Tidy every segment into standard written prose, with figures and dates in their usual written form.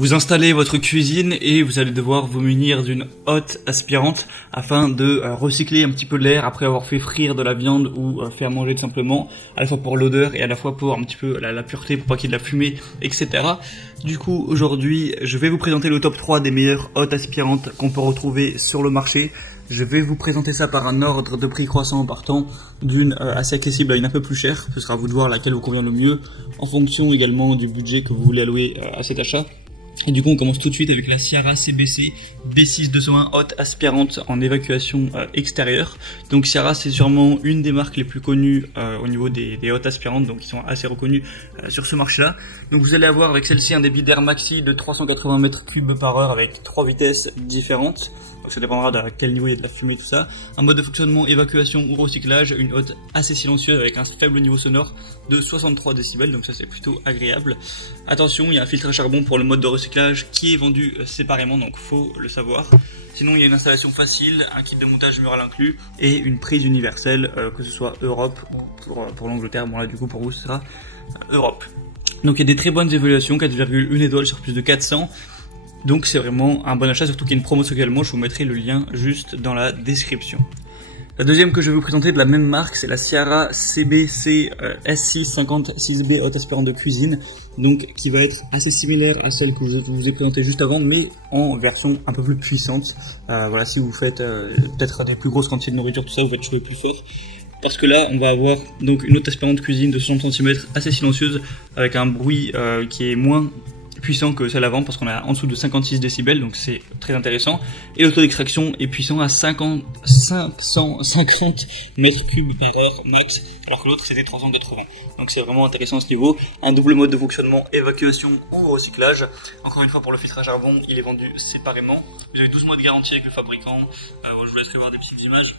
Vous installez votre cuisine et vous allez devoir vous munir d'une hotte aspirante afin de recycler un petit peu l'air après avoir fait frire de la viande ou fait à manger tout simplement, à la fois pour l'odeur et à la fois pour un petit peu la pureté, pour pas qu'il y ait de la fumée, etc. Du coup, aujourd'hui, je vais vous présenter le top 3 des meilleures hottes aspirantes qu'on peut retrouver sur le marché. Je vais vous présenter ça par un ordre de prix croissant en partant d'une assez accessible à une un peu plus chère. Ce sera à vous de voir laquelle vous convient le mieux en fonction également du budget que vous voulez allouer à cet achat. Et du coup on commence tout de suite avec la Ciara CBC B6201 hotte aspirante en évacuation extérieure. Donc Ciara, c'est sûrement une des marques les plus connues au niveau des hottes aspirantes, donc ils sont assez reconnus sur ce marché là. Donc vous allez avoir avec celle-ci un débit d'air maxi de 380 m3 par heure avec 3 vitesses différentes. Donc ça dépendra de quel niveau il y a de la fumée, tout ça. Un mode de fonctionnement évacuation ou recyclage, une hotte assez silencieuse avec un faible niveau sonore de 63 décibels, donc ça c'est plutôt agréable. Attention, il y a un filtre à charbon pour le mode de recyclage qui est vendu séparément, donc faut le savoir. Sinon il y a une installation facile, un kit de montage mural inclus et une prise universelle, que ce soit Europe pour l'Angleterre. Bon là du coup pour vous ce sera Europe. Donc il y a des très bonnes évaluations, 4,1 étoiles sur plus de 400. Donc c'est vraiment un bon achat, surtout qu'il y a une promotion également, je vous mettrai le lien juste dans la description. La deuxième que je vais vous présenter de la même marque, c'est la Ciara CBC S656B hotte aspirante de cuisine, donc qui va être assez similaire à celle que je vous ai présentée juste avant, mais en version un peu plus puissante. Voilà, si vous faites peut-être des plus grosses quantités de nourriture, tout ça, vous faites chauffer plus fort. Parce que là, on va avoir donc une hotte aspirante de cuisine de 60 cm assez silencieuse, avec un bruit qui est moins puissant que celle avant parce qu'on a en dessous de 56 décibels, donc c'est très intéressant. Et l'auto d'extraction est puissant à 550 mètres cubes par heure max, alors que l'autre c'était 380. Donc c'est vraiment intéressant à ce niveau. Un double mode de fonctionnement, évacuation ou recyclage. Encore une fois, pour le filtre à charbon, il est vendu séparément. Vous avez 12 mois de garantie avec le fabricant. Je vous laisserai voir des petites images.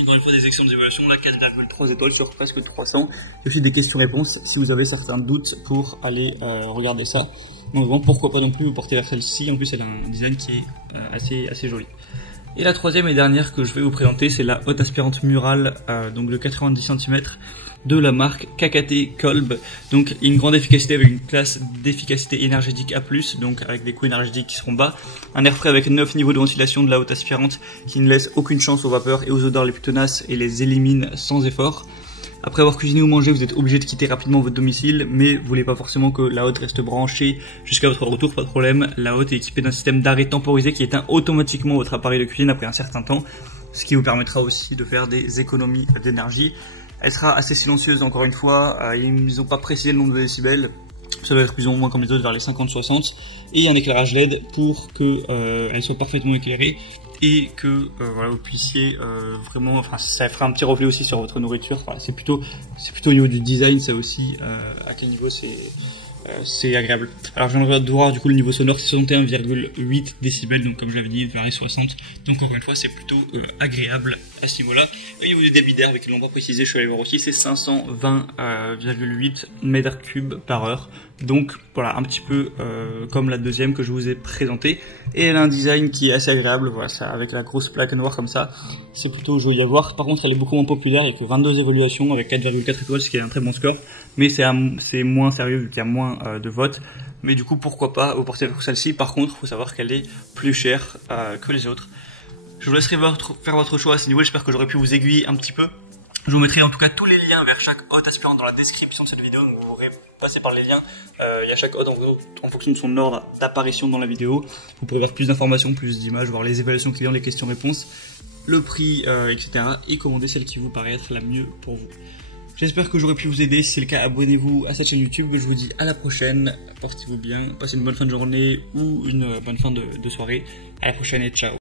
Encore une fois, des excellentes évaluations, là 4,3 étoiles sur presque 300. Et aussi des questions-réponses si vous avez certains doutes pour aller regarder ça. Donc vraiment, pourquoi pas non plus vous porter vers celle-ci. En plus, elle a un design qui est assez joli. Et la troisième et dernière que je vais vous présenter, c'est la hotte aspirante murale, donc de 90 cm de la marque KKT Kolb. Donc une grande efficacité avec une classe d'efficacité énergétique A+, donc avec des coûts énergétiques qui seront bas. Un air frais avec 9 niveaux de ventilation de la hotte aspirante qui ne laisse aucune chance aux vapeurs et aux odeurs les plus tenaces et les élimine sans effort. Après avoir cuisiné ou mangé, vous êtes obligé de quitter rapidement votre domicile, mais vous voulez pas forcément que la hotte reste branchée jusqu'à votre retour, pas de problème. La hotte est équipée d'un système d'arrêt temporisé qui éteint automatiquement votre appareil de cuisine après un certain temps, ce qui vous permettra aussi de faire des économies d'énergie. Elle sera assez silencieuse, encore une fois, ils n'ont pas précisé le nombre de décibels, ça va être plus ou moins comme les autres vers les 50-60, et il y a un éclairage LED pour que elle soit parfaitement éclairée et que voilà, vous puissiez vraiment, enfin ça fera un petit reflet aussi sur votre nourriture. Voilà, c'est plutôt au niveau du design, ça aussi à quel niveau c'est agréable. Alors je viens de voir du coup le niveau sonore, c'est 61,8 décibels, donc comme je l'avais dit vers les 60, donc encore une fois c'est plutôt agréable à ce niveau là. Au niveau du débit d'air, avec le nombre pas précisé, je suis allé voir aussi, c'est 520,8 mètres cubes par heure. Donc voilà, un petit peu comme la deuxième que je vous ai présentée. Et elle a un design qui est assez agréable, voilà, ça, avec la grosse plaque noire comme ça, c'est plutôt joli à voir. Par contre elle est beaucoup moins populaire, il y a que 22 évaluations avec 4,4 étoiles, ce qui est un très bon score. Mais c'est moins sérieux vu qu'il y a moins de votes. Mais du coup pourquoi pas vous porter vers celle-ci. Par contre il faut savoir qu'elle est plus chère que les autres. Je vous laisserai faire votre choix à ce niveau, j'espère que j'aurai pu vous aiguiller un petit peu. Je vous mettrai en tout cas tous les liens vers chaque hotte aspirante dans la description de cette vidéo, donc vous pourrez passer par les liens. Il y a chaque hotte en fonction de son ordre d'apparition dans la vidéo. Vous pourrez voir plus d'informations, plus d'images, voir les évaluations clients, les questions-réponses, le prix, etc. et commander celle qui vous paraît être la mieux pour vous. J'espère que j'aurai pu vous aider. Si c'est le cas, abonnez-vous à cette chaîne YouTube. Je vous dis à la prochaine. Portez-vous bien, passez une bonne fin de journée ou une bonne fin de soirée. À la prochaine et ciao.